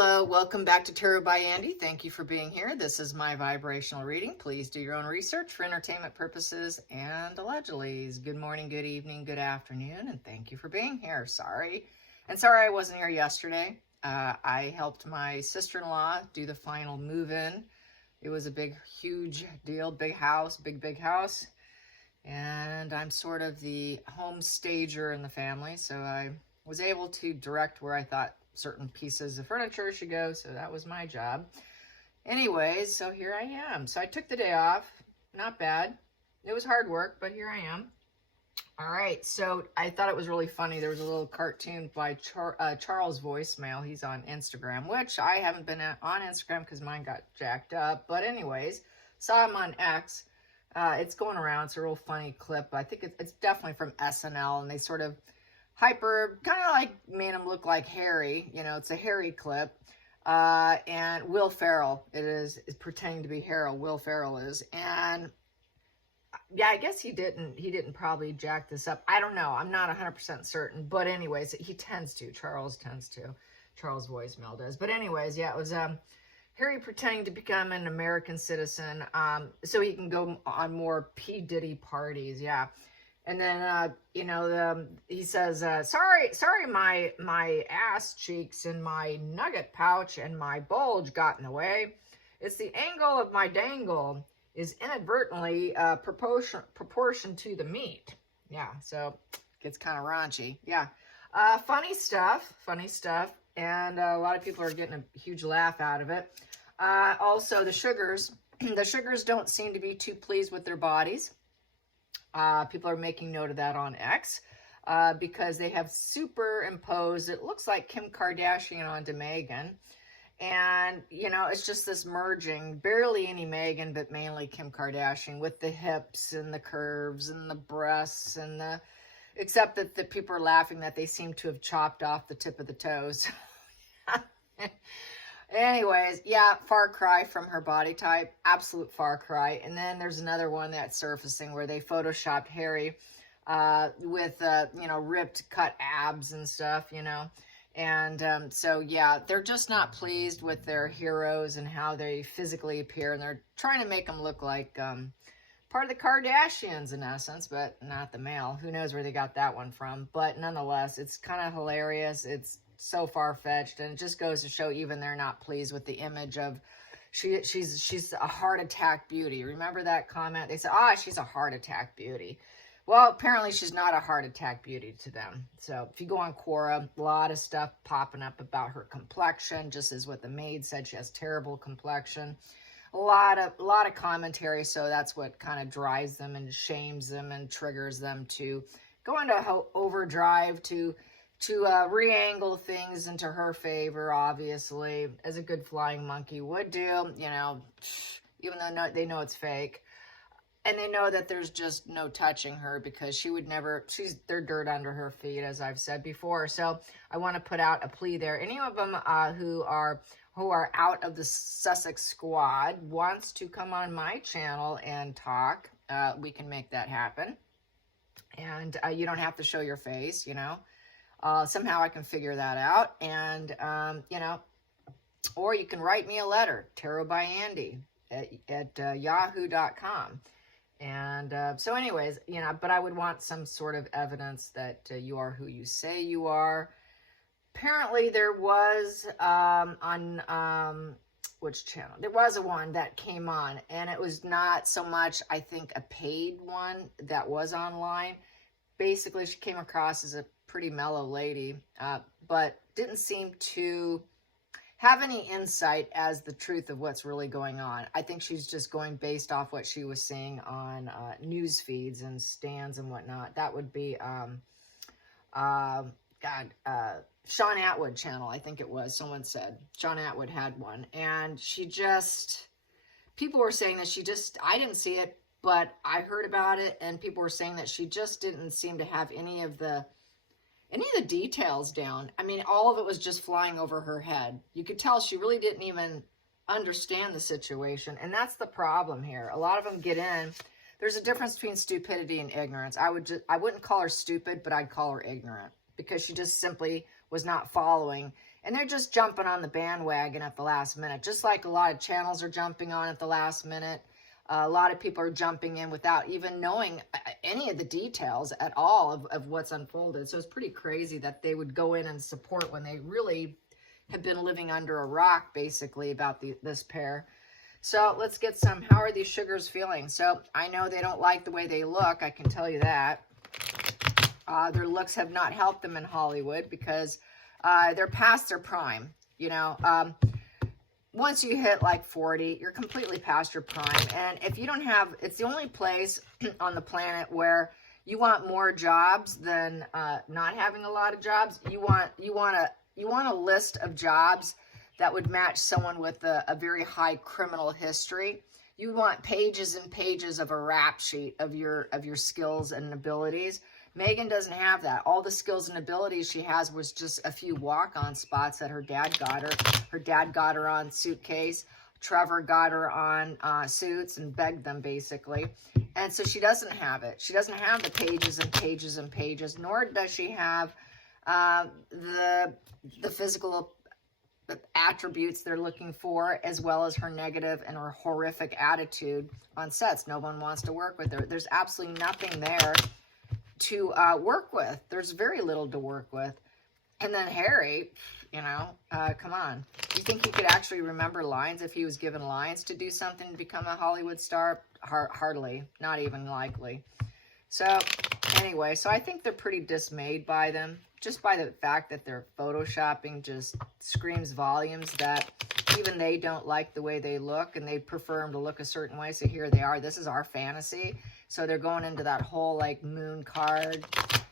Hello, welcome back to Tarot by Andy. Thank you for being here. This is my vibrational reading. Please do your own research for entertainment purposes and allegedly. Good morning, good evening, good afternoon, and thank you for being here. Sorry I wasn't here yesterday. I helped my sister-in-law do the final move-in. It was a big, huge deal, big house, big house. And I'm sort of the home stager in the family, so I was able to direct where I thought certain pieces of furniture should go, so that was my job. Anyways, so here I am. So I took the day off. Not bad. It was hard work, but here I am. All right, so I thought it was really funny. There was a little cartoon by Charles Voicemail. He's on Instagram, which I haven't been on Instagram because mine got jacked up. But anyways, saw him on X. It's going around. It's a real funny clip. I think it's definitely from SNL, and they sort of kind of like made him look like Harry. You know, it's a Harry clip. And Will Ferrell, is pretending to be Will Ferrell is. And yeah, I guess he didn't probably jack this up. I don't know. I'm not 100% certain. But anyways, Charles Voicemail does. But anyways, yeah, it was Harry pretending to become an American citizen so he can go on more P. Diddy parties. Yeah. And then, he says, sorry, my ass cheeks and my nugget pouch and my bulge got in the way. It's the angle of my dangle is inadvertently proportion to the meat. Yeah, so it gets kind of raunchy. Yeah, funny stuff. And a lot of people are getting a huge laugh out of it. Also, the sugars don't seem to be too pleased with their bodies. People are making note of that on X because they have superimposed, it looks like Kim Kardashian onto Megan. And, it's just this merging, barely any Megan, but mainly Kim Kardashian with the hips and the curves and the breasts except that the people are laughing that they seem to have chopped off the tip of the toes. Anyways, yeah, far cry from her body type, absolute far cry. And then there's another one that's surfacing where they photoshopped Harry with, ripped, cut abs and stuff, And so, yeah, they're just not pleased with their heroes and how they physically appear. And they're trying to make them look like part of the Kardashians in essence, but not the male. Who knows where they got that one from. But nonetheless, it's kind of hilarious. It's so far-fetched, and it just goes to show even they're not pleased with the image of she's a heart attack beauty. Remember that comment? They said, she's a heart attack beauty. Well, apparently she's not a heart attack beauty to them. So if you go on Quora, a lot of stuff popping up about her complexion, just as what the maid said, she has terrible complexion. A lot of commentary, so that's what kind of drives them and shames them and triggers them to go into overdrive to re-angle things into her favor, obviously, as a good flying monkey would do, even though they know it's fake. And they know that there's just no touching her because they're dirt under her feet, as I've said before. So I want to put out a plea there. Any of them who are out of the Sussex squad wants to come on my channel and talk, we can make that happen. And you don't have to show your face, somehow I can figure that out. And, or you can write me a letter, Tarot by Andy at yahoo.com. And so anyways, but I would want some sort of evidence that you are who you say you are. Apparently there was on which channel? There was a one that came on, and it was not so much, I think, a paid one that was online. Basically, she came across as a pretty mellow lady, but didn't seem to have any insight as the truth of what's really going on. I think she's just going based off what she was seeing on news feeds and stands and whatnot. That would be Sean Atwood channel, I think it was. Someone said Sean Atwood had one, and people were saying that I didn't see it, but I heard about it, and people were saying that she just didn't seem to have any of the details down. I mean, all of it was just flying over her head. You could tell she really didn't even understand the situation, and that's the problem here. A lot of them get in. There's a difference between stupidity and ignorance. I wouldn't call her stupid, but I'd call her ignorant because she just simply was not following. And they're just jumping on the bandwagon at the last minute, just like a lot of channels are jumping on at the last minute. A lot of people are jumping in without even knowing any of the details at all of what's unfolded. So it's pretty crazy that they would go in and support when they really have been living under a rock, basically, about this pair. So let's get some. How are these sugars feeling? So I know they don't like the way they look. I can tell you that. Their looks have not helped them in Hollywood because they're past their prime. You know, once you hit like 40, you're completely past your prime. And if you don't have, it's the only place on the planet where you want more jobs than not having a lot of jobs. You want a list of jobs that would match someone with a very high criminal history. You want pages and pages of a rap sheet of your skills and abilities. Megan doesn't have that. All the skills and abilities she has was just a few walk-on spots that her dad got her. Her dad got her on Suitcase. Trevor got her on Suits and begged them, basically. And so she doesn't have it. She doesn't have the pages and pages and pages, nor does she have the physical attributes they're looking for, as well as her negative and her horrific attitude on sets. No one wants to work with her. There's absolutely nothing there to work with. There's very little to work with. And then Harry, you know, come on. Do you think he could actually remember lines if he was given lines to do something to become a Hollywood star? Hardly. Not even likely. So anyway, so I think they're pretty dismayed by them. Just by the fact that they're photoshopping just screams volumes that even they don't like the way they look, and they prefer them to look a certain way. So here they are. This is our fantasy. So they're going into that whole like moon card,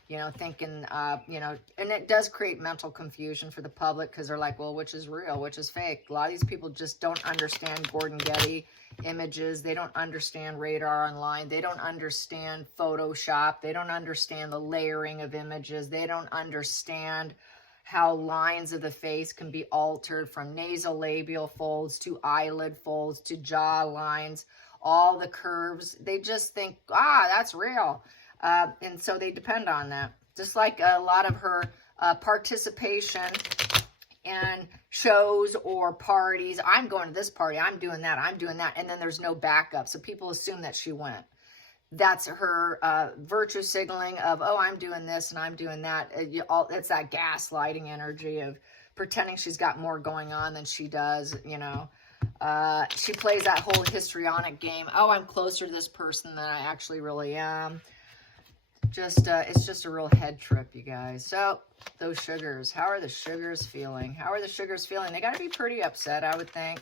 you know, thinking, you know, and it does create mental confusion for the public because they're like, well, which is real, which is fake? A lot of these people just don't understand Gordon Getty images. They don't understand radar online. They don't understand Photoshop. They don't understand the layering of images. They don't understand how lines of the face can be altered from nasolabial folds to eyelid folds to jaw lines, all the curves. They just think, that's real. And so they depend on that. Just like a lot of her participation in shows or parties. I'm going to this party. I'm doing that. I'm doing that. And then there's no backup. So people assume that she went. That's her virtue signaling of, oh, I'm doing this and I'm doing that. It's that gaslighting energy of pretending she's got more going on than she does, you know. She plays that whole histrionic game. Oh, I'm closer to this person than I actually really am. It's just a real head trip, you guys. So those sugars, how are the sugars feeling? How are the sugars feeling? They got to be pretty upset, I would think.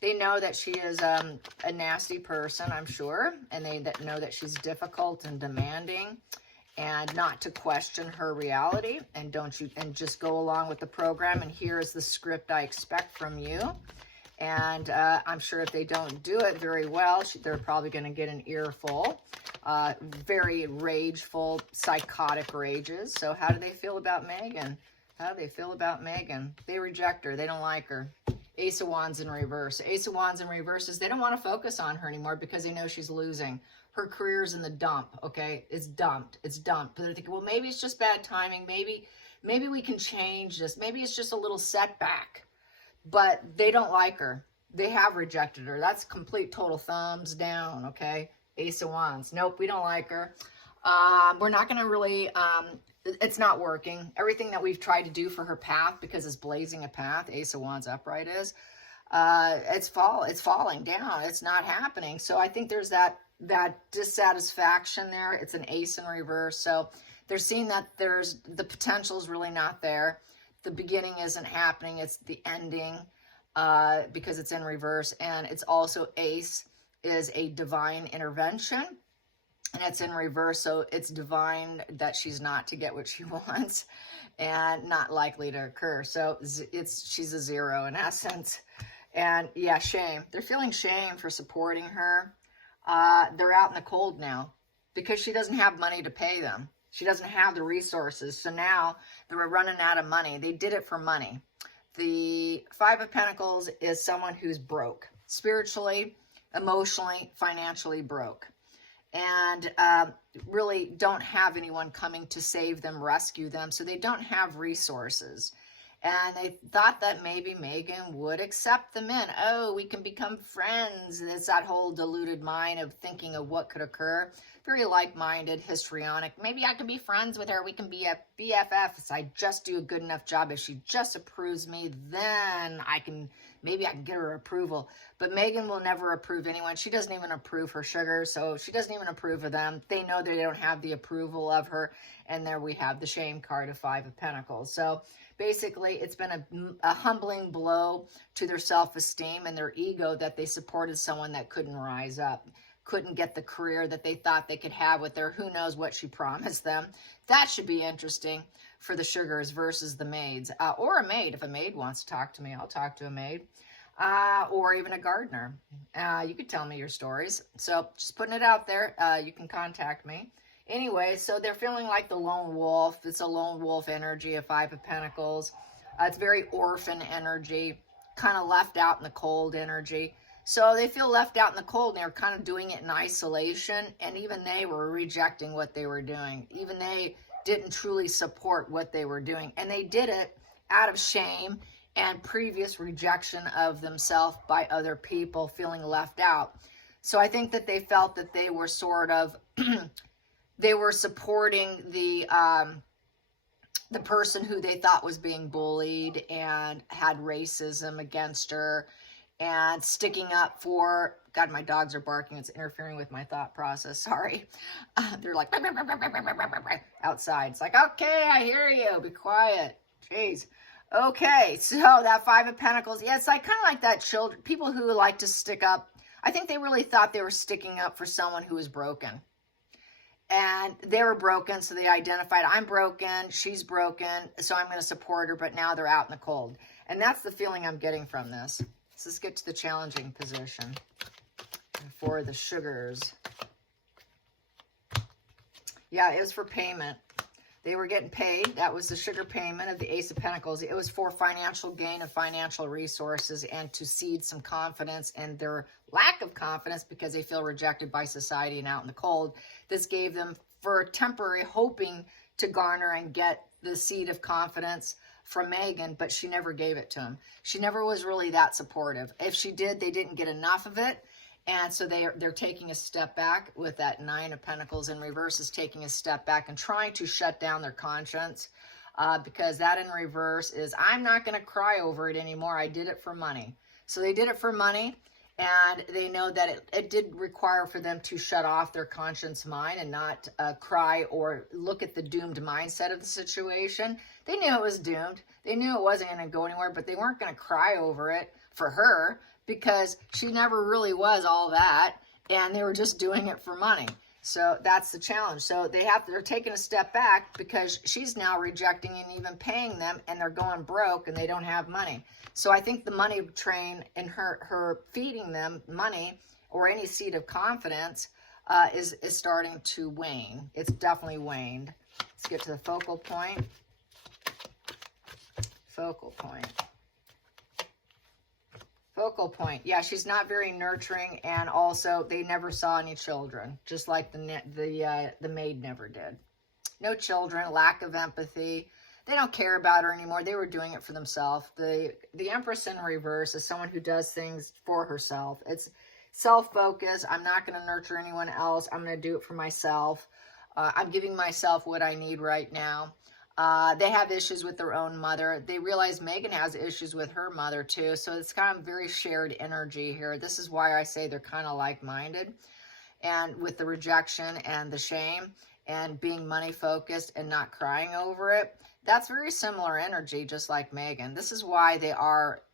They know that she is a nasty person, I'm sure, and they know that she's difficult and demanding, and not to question her reality, and just go along with the program. And here is the script I expect from you. And I'm sure if they don't do it very well, they're probably going to get an earful. Very rageful, psychotic rages. So how do they feel about Megan? How do they feel about Megan? They reject her. They don't like her. Ace of Wands in reverse. Ace of Wands in reverse is they don't want to focus on her anymore because they know she's losing. Her career's in the dump, okay? It's dumped. It's dumped. But they're thinking, well, maybe it's just bad timing. Maybe we can change this. Maybe it's just a little setback. But they don't like her. They have rejected her. That's complete total thumbs down, okay? Ace of Wands. Nope, we don't like her. We're not going to really, it's not working. Everything that we've tried to do for her path, because it's blazing a path, Ace of Wands upright is, it's falling down. It's not happening. So I think there's that dissatisfaction there. It's an ace in reverse. So they're seeing that the potential is really not there. The beginning isn't happening. It's the ending, because it's in reverse. And it's also ace is a divine intervention, and it's in reverse. So it's divine that she's not to get what she wants, and not likely to occur. So she's a zero in essence. And yeah, shame. They're feeling shame for supporting her. They're out in the cold now because she doesn't have money to pay them. She doesn't have the resources. So now they're running out of money. They did it for money. The Five of Pentacles is someone who's broke. Spiritually, emotionally, financially broke. And really don't have anyone coming to save them, rescue them. So they don't have resources. And they thought that maybe Megan would accept them in. Oh, we can become friends. And it's that whole deluded mind of thinking of what could occur. Very like-minded, histrionic. Maybe I can be friends with her. We can be a BFFs. I just do a good enough job. If she just approves me, then maybe I can get her approval. But Megan will never approve anyone. She doesn't even approve her sugar, so she doesn't even approve of them. They know they don't have the approval of her. And there we have the shame card of 5 of Pentacles. So basically, it's been a humbling blow to their self-esteem and their ego that they supported someone that couldn't rise up, couldn't get the career that they thought they could have with her. Who knows what she promised them. That should be interesting for the sugars versus the maids. Or a maid. If a maid wants to talk to me, I'll talk to a maid. Or even a gardener. You could tell me your stories. So just putting it out there. You can contact me. Anyway, so they're feeling like the lone wolf. It's a lone wolf energy, a 5 of Pentacles. It's very orphan energy, kind of left out in the cold energy. So they feel left out in the cold, and they're kind of doing it in isolation, and even they were rejecting what they were doing. Even they didn't truly support what they were doing, and they did it out of shame and previous rejection of themselves by other people, feeling left out. So I think that they felt that they were sort of... they were supporting the person who they thought was being bullied and had racism against her, and sticking up for, God, my dogs are barking. It's interfering with my thought process. Sorry. They're like, outside. It's like, okay, I hear you. Be quiet. Jeez. Okay, so that 5 of Pentacles. Yeah, it's like kind of like that children, people who like to stick up. I think they really thought they were sticking up for someone who was broken. And they were broken, so they identified, I'm broken, she's broken, so I'm going to support her, but now they're out in the cold. And that's the feeling I'm getting from this. So let's get to the challenging position for the sugars. Yeah, it was for payment. They were getting paid. That was the sugar payment of the Ace of Pentacles. It was for financial gain of financial resources and to seed some confidence and their lack of confidence because they feel rejected by society and out in the cold. This gave them, for temporary, hoping to garner and get the seed of confidence from Megan, but she never gave it to him. She never was really that supportive. If she did, they didn't get enough of it. And so they're taking a step back with that 9 of Pentacles in reverse, is taking a step back and trying to shut down their conscience, because that in reverse is, I'm not going to cry over it anymore. I did it for money. So they did it for money, and they know that it did require for them to shut off their conscience mind and not cry or look at the doomed mindset of the situation. They knew it was doomed. They knew it wasn't going to go anywhere, but they weren't going to cry over it for her, because she never really was all that, and they were just doing it for money. So that's the challenge. So they're taking a step back because she's now rejecting and even paying them, and they're going broke and they don't have money. So I think the money train and her feeding them money or any seed of confidence is starting to wane. It's definitely waned. Let's get to the focal point. Focal point. Focal point. Yeah, she's not very nurturing, and also they never saw any children, just like the maid never did. No children, lack of empathy. They don't care about her anymore. They were doing it for themselves. The Empress in reverse is someone who does things for herself. It's self-focused. I'm not going to nurture anyone else. I'm going to do it for myself. I'm giving myself what I need right now. They have issues with their own mother. They realize Megan has issues with her mother too. So it's kind of very shared energy here. This is why I say they're kind of like-minded. And with the rejection and the shame and being money focused and not crying over it, that's very similar energy, just like Megan. This is why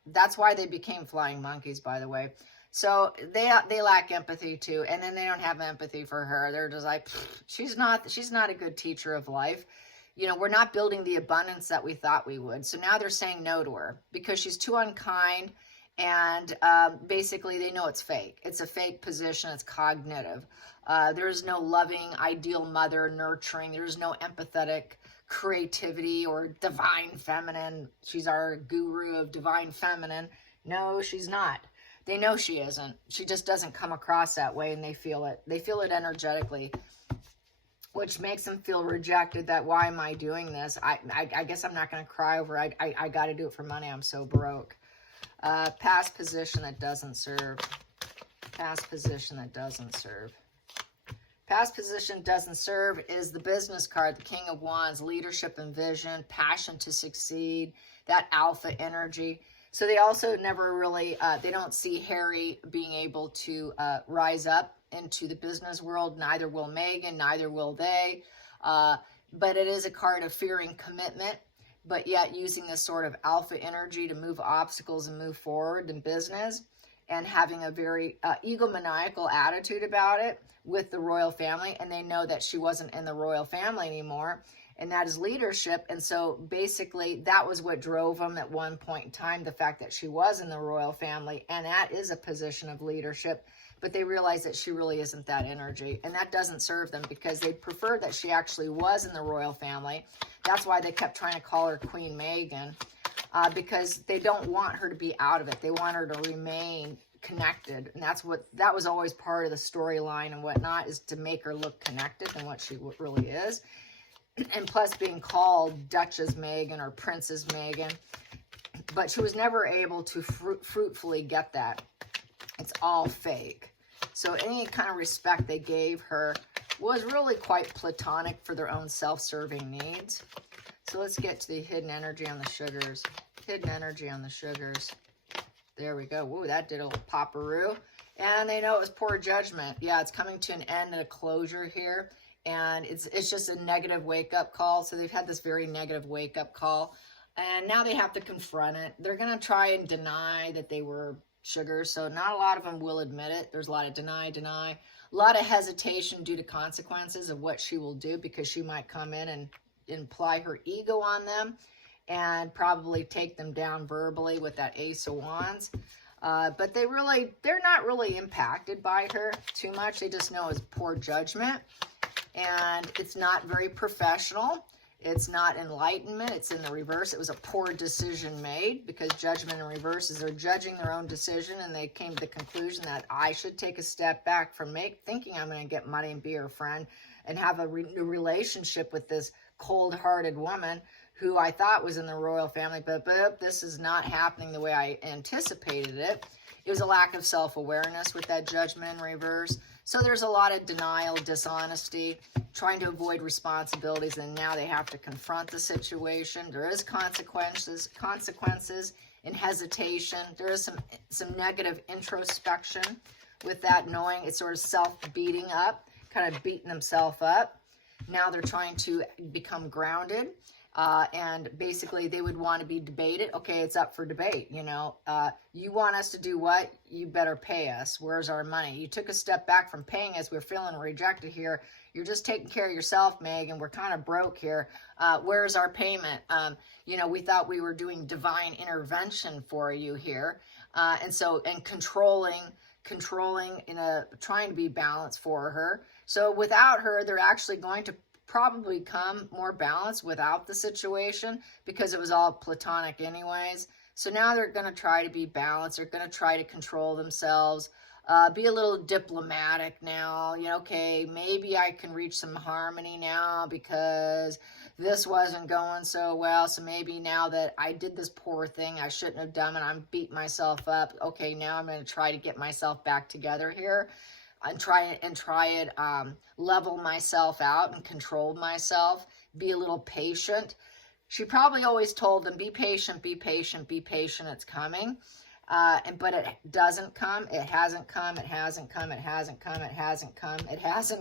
that's why they became flying monkeys, by the way. So they lack empathy too. And then they don't have empathy for her. They're just like, she's not a good teacher of life. You know, we're not building the abundance that we thought we would. So now they're saying no to her because she's too unkind, and basically they know it's fake. It's a fake position. It's cognitive. There's no loving, ideal mother nurturing. There's no empathetic creativity or divine feminine. She's our guru of divine feminine. No, she's not. They know she isn't. She just doesn't come across that way, and they feel it. They feel it energetically. which makes them feel rejected, that why am I doing this? I guess I'm not going to cry over it. I got to do it for money. I'm so broke. Past position that doesn't serve. Past position that doesn't serve. Past position doesn't serve is the business card, the King of Wands, leadership and vision, passion to succeed, that alpha energy. So they also never really, they don't see Harry being able to rise up into the business world. Neither will Meghan, neither will they. But it is a card of fearing commitment, but yet using this sort of alpha energy to move obstacles and move forward in business, and having a very egomaniacal attitude about it with the royal family. And they know that she wasn't in the royal family anymore, and that is leadership. And so basically that was what drove them at one point in time, the fact that she was in the royal family, and that is a position of leadership. But they realized that she really isn't that energy, and that doesn't serve them, because they prefer that she actually was in the royal family. That's why they kept trying to call her Queen Meghan, because they don't want her to be out of it. They want her to remain connected, and that was always part of the storyline and whatnot, is to make her look connected than what she really is. And plus being called Duchess Meghan or Princess Meghan, but she was never able to fruitfully get that. It's all fake. So any kind of respect they gave her was really quite platonic for their own self-serving needs. So let's get to the hidden energy on the sugars. Hidden energy on the sugars. There we go. Woo, that did a little pop-a-roo. And they know it was poor judgment. Yeah, it's coming to an end and a closure here. And it's just a negative wake-up call. So they've had this very negative wake-up call. And now they have to confront it. They're going to try and deny that they were sugars. So not a lot of them will admit it. There's a lot of deny. A lot of hesitation due to consequences of what she will do, because she might come in and imply her ego on them and probably take them down verbally with that Ace of Wands. But they're not really impacted by her too much. They just know it's poor judgment, and it's not very professional. It's not enlightenment. It's in the reverse. It was a poor decision made, because judgment in reverse is they're judging their own decision, and they came to the conclusion that I should take a step back from thinking I'm going to get money and be her friend and have a relationship with this cold-hearted woman who I thought was in the royal family, but this is not happening the way I anticipated it. It was a lack of self-awareness with that judgment in reverse. So there's a lot of denial, dishonesty, trying to avoid responsibilities, and now they have to confront the situation. There is consequences and hesitation. There is some negative introspection with that, knowing it's sort of self-beating up, kind of beating themselves up. Now they're trying to become grounded. And basically they would want to be debated. Okay, it's up for debate. You want us to do what? You better pay us. Where's our money? You took a step back from paying us. We're feeling rejected here. You're just taking care of yourself, Meg, and we're kind of broke here. Where's our payment? We thought we were doing divine intervention for you here. And controlling, trying to be balanced for her. So without her, they're actually going to probably come more balanced without the situation, because it was all platonic anyways. So now they're going to try to be balanced. They're going to try to control themselves, be a little diplomatic now. Okay, maybe I can reach some harmony now because this wasn't going so well. So maybe now that I did this poor thing I shouldn't have done, and I'm beating myself up. Okay, now I'm going to try to get myself back together here. And try it, level myself out and control myself, be a little patient. She probably always told them, be patient, it's coming. But it doesn't come, it hasn't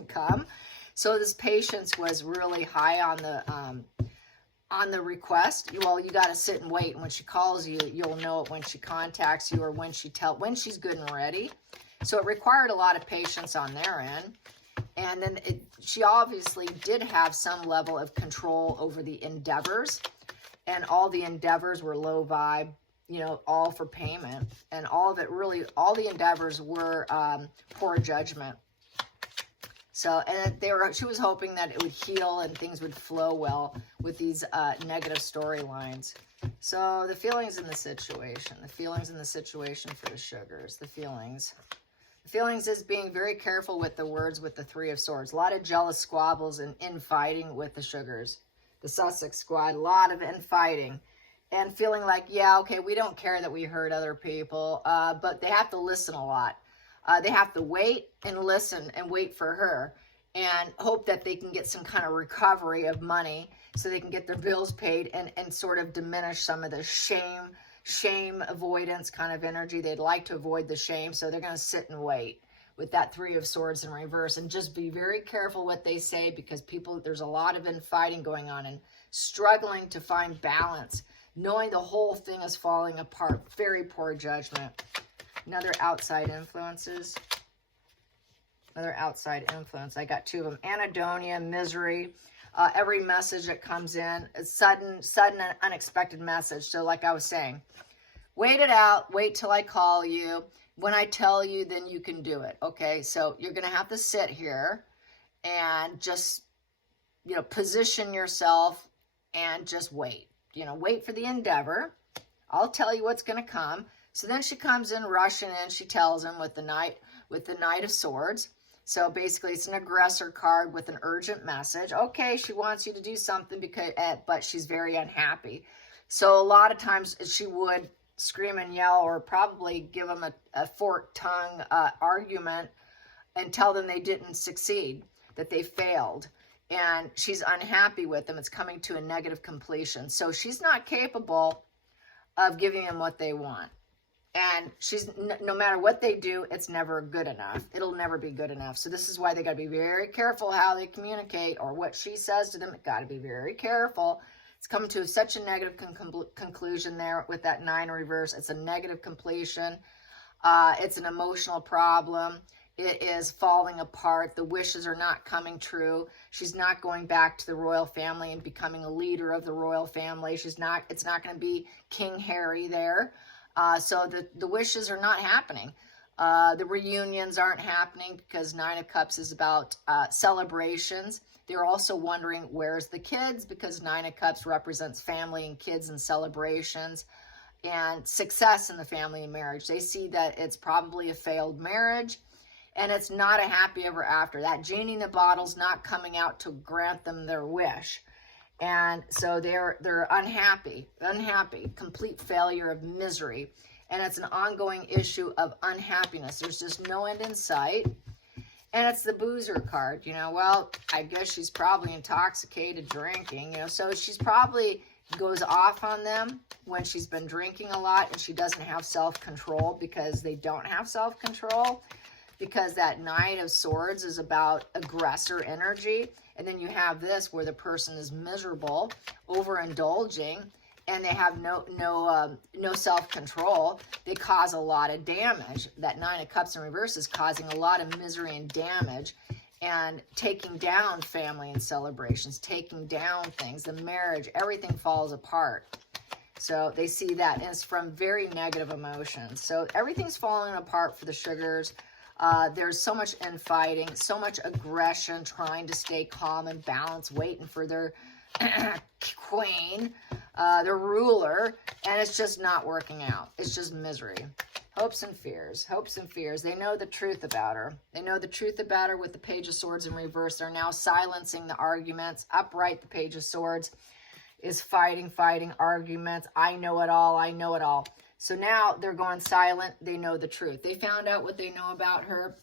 come. So this patience was really high on the request. Well, you got to sit and wait, and when she calls you, you'll know it when she contacts you, or when she's good and ready. So it required a lot of patience on their end. And then she obviously did have some level of control over the endeavors. And all the endeavors were low vibe, all for payment. And all the endeavors were poor judgment. So, and she was hoping that it would heal and things would flow well with these negative storylines. So the feelings in the situation for the sugars, the feelings. Feelings is being very careful with the words with the Three of Swords. A lot of jealous squabbles and infighting with the Sugars. The Sussex squad, a lot of infighting. And feeling like, yeah, okay, we don't care that we hurt other people, but they have to listen a lot. They have to wait and listen and wait for her and hope that they can get some kind of recovery of money so they can get their bills paid and sort of diminish some of the shame avoidance kind of energy. They'd like to avoid the shame, so they're going to sit and wait with that Three of Swords in reverse, and just be very careful what they say, because there's a lot of infighting going on and struggling to find balance, knowing the whole thing is falling apart. Very poor judgment. Another outside influences. Another outside influence. I got two of them. Anhedonia, misery. Every message that comes in, a sudden and unexpected message. So like I was saying, wait it out. Wait till I call you. When I tell you, then you can do it. Okay, so you're going to have to sit here and just, position yourself and just wait. Wait for the endeavor. I'll tell you what's going to come. So then she comes in rushing in. She tells him with the Knight of Swords. So basically it's an aggressor card with an urgent message. Okay, she wants you to do something but she's very unhappy. So a lot of times she would scream and yell, or probably give them a forked tongue argument and tell them they didn't succeed, that they failed. And she's unhappy with them. It's coming to a negative completion. So she's not capable of giving them what they want. And no matter what they do, it's never good enough. It'll never be good enough. So this is why they got to be very careful how they communicate, or what she says to them. Got to be very careful. It's coming to such a negative conclusion there with that 9 in reverse. It's a negative completion. It's an emotional problem. It is falling apart. The wishes are not coming true. She's not going back to the royal family and becoming a leader of the royal family. It's not going to be King Harry there. So the wishes are not happening. The reunions aren't happening, because 9 of Cups is about celebrations. They're also wondering, where's the kids? Because 9 of Cups represents family and kids and celebrations and success in the family and marriage. They see that it's probably a failed marriage, and it's not a happy ever after. That genie in the bottle's not coming out to grant them their wish. And so they're unhappy, complete failure of misery. And it's an ongoing issue of unhappiness. There's just no end in sight. And it's the boozer card, well, I guess she's probably intoxicated drinking, so she's probably goes off on them when she's been drinking a lot, and she doesn't have self-control, because they don't have self-control, because that Knight of Swords is about aggressor energy. And then you have this where the person is miserable, overindulging, and they have no self-control. They cause a lot of damage. That 9 of Cups in reverse is causing a lot of misery and damage, and taking down family and celebrations, taking down things, the marriage, everything falls apart. So they see that, and it's from very negative emotions. So everything's falling apart for the Sugars. There's so much infighting, so much aggression, trying to stay calm and balanced, waiting for their queen, their ruler, and it's just not working out. It's just misery. Hopes and fears, hopes and fears. They know the truth about her. They know the truth about her with the Page of Swords in reverse. They're now silencing the arguments. Upright, the Page of Swords is fighting arguments. I know it all, I know it all. So now they're going silent. They know the truth. They found out what they know about her,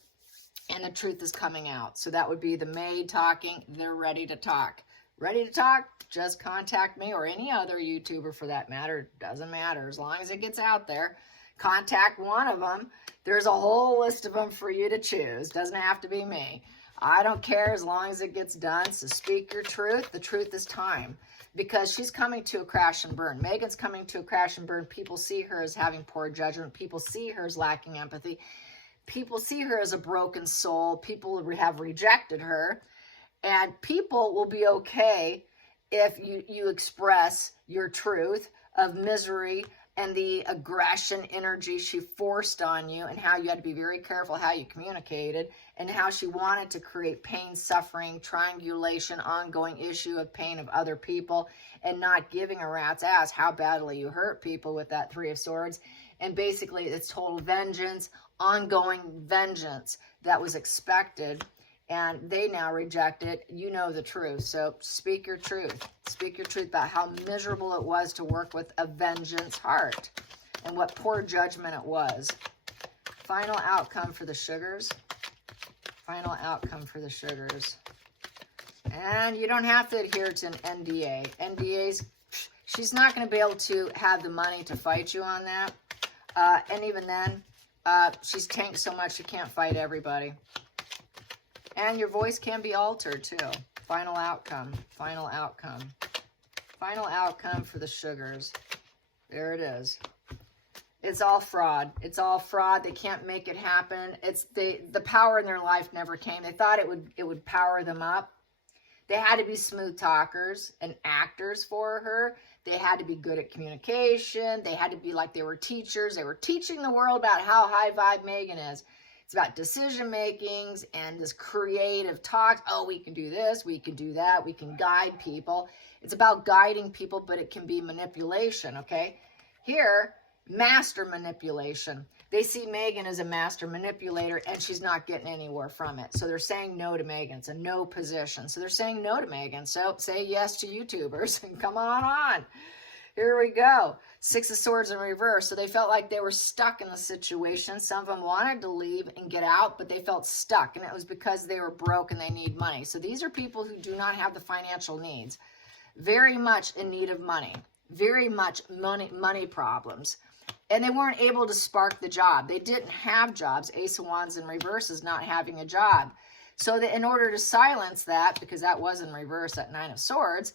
and the truth is coming out. So that would be the maid talking. They're ready to talk. Ready to talk? Just contact me, or any other YouTuber for that matter. Doesn't matter, as long as it gets out there. Contact one of them. There's a whole list of them for you to choose. Doesn't have to be me. I don't care, as long as it gets done. So speak your truth. The truth is time. Because she's coming to a crash and burn. Megan's coming to a crash and burn. People see her as having poor judgment. People see her as lacking empathy. People see her as a broken soul. People have rejected her. And people will be okay if you express your truth of misery and the aggression energy she forced on you, and how you had to be very careful how you communicated, and how she wanted to create pain, suffering, triangulation, ongoing issue of pain of other people, and not giving a rat's ass how badly you hurt people with that 3 of Swords. And basically it's total vengeance, ongoing vengeance that was expected. And they now reject it. You know the truth. So speak your truth. Speak your truth about how miserable it was to work with a vengeance heart and what poor judgment it was. Final outcome for the sugars. Final outcome for the sugars. And you don't have to adhere to an NDA. NDAs, she's not going to be able to have the money to fight you on that. And even then, she's tanked so much she can't fight everybody. And your voice can be altered too. Final outcome. Final outcome. Final outcome for the sugars. There it is. It's all fraud. It's all fraud. They can't make it happen. It's the power in their life never came. They thought it would power them up. They had to be smooth talkers and actors for her. They had to be good at communication. They had to be like they were teachers. They were teaching the world about how high vibe Megan is. It's about decision makings and this creative talk. Oh, we can do this. We can do that. We can guide people. It's about guiding people, but it can be manipulation, okay? Here, master manipulation. They see Megan as a master manipulator, and she's not getting anywhere from it. So they're saying no to Megan. It's a no position. So they're saying no to Megan. So say yes to YouTubers and come on. Here we go. Six of Swords in reverse. So they felt like they were stuck in the situation. Some of them wanted to leave and get out, but they felt stuck. And it was because they were broke and they need money. So these are people who do not have the financial needs. Very much in need of money. Very much money problems. And they weren't able to spark the job. They didn't have jobs. Ace of Wands in reverse is not having a job. So that in order to silence that, because that was in reverse at Nine of Swords,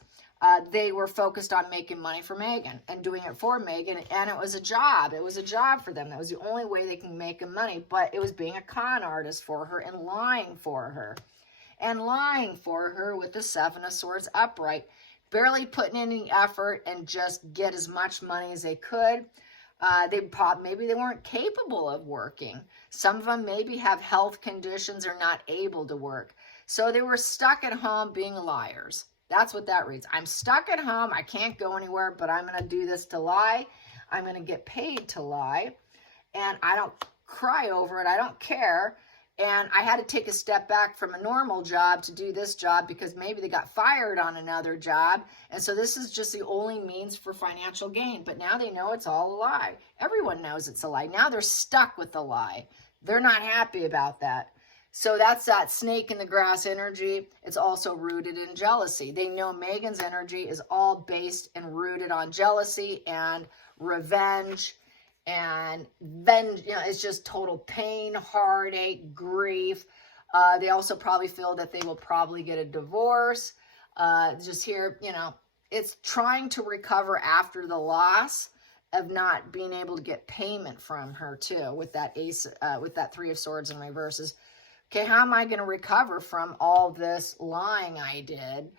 they were focused on making money for Megan and doing it for Megan. And it was a job. It was a job for them. That was the only way they can make money. But it was being a con artist for her and lying for her. And lying for her with the Seven of Swords upright. Barely putting in any effort and just get as much money as they could. Maybe they weren't capable of working. Some of them maybe have health conditions or not able to work. So they were stuck at home being liars. That's what that reads. I'm stuck at home. I can't go anywhere, but I'm going to do this to lie. I'm going to get paid to lie. And I don't cry over it. I don't care. And I had to take a step back from a normal job to do this job because maybe they got fired on another job. And so this is just the only means for financial gain. But now they know it's all a lie. Everyone knows it's a lie. Now they're stuck with the lie. They're not happy about that. So that's that snake in the grass energy. It's also rooted in jealousy. They know Megan's energy is all based and rooted on jealousy and revenge. And then, it's just total pain, heartache, grief. They also probably feel that they will probably get a divorce. Just here, it's trying to recover after the loss of not being able to get payment from her too, with that with that Three of Swords in reverses. Okay, how am I going to recover from all this lying I did?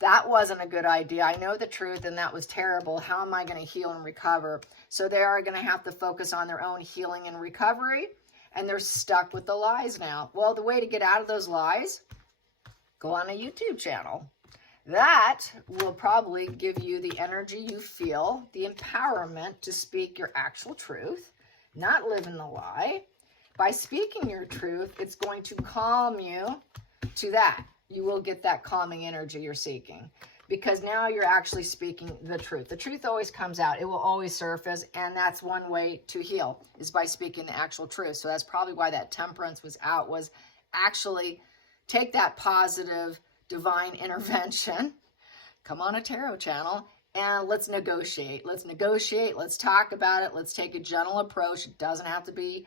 That wasn't a good idea. I know the truth, and that was terrible. How am I going to heal and recover? So they are going to have to focus on their own healing and recovery, and they're stuck with the lies now. Well, the way to get out of those lies, go on a YouTube channel. That will probably give you the energy you feel, the empowerment to speak your actual truth, not live in the lie. By speaking your truth, it's going to calm you to that. You will get that calming energy you're seeking because now you're actually speaking the truth. The truth always comes out. It will always surface, and that's one way to heal is by speaking the actual truth. So that's probably why that Temperance was out, was actually take that positive divine intervention, come on a tarot channel, and let's negotiate. Let's negotiate. Let's talk about it. Let's take a gentle approach. It doesn't have to be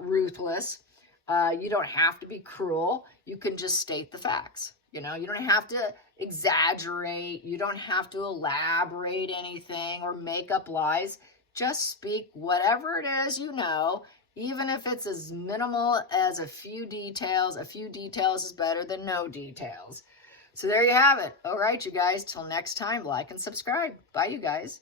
ruthless. You don't have to be cruel. You can just state the facts. You don't have to exaggerate. You don't have to elaborate anything or make up lies. Just speak whatever it is even if it's as minimal as a few details. A few details is better than no details. So there you have it. All right, you guys, till next time, like and subscribe. Bye, you guys.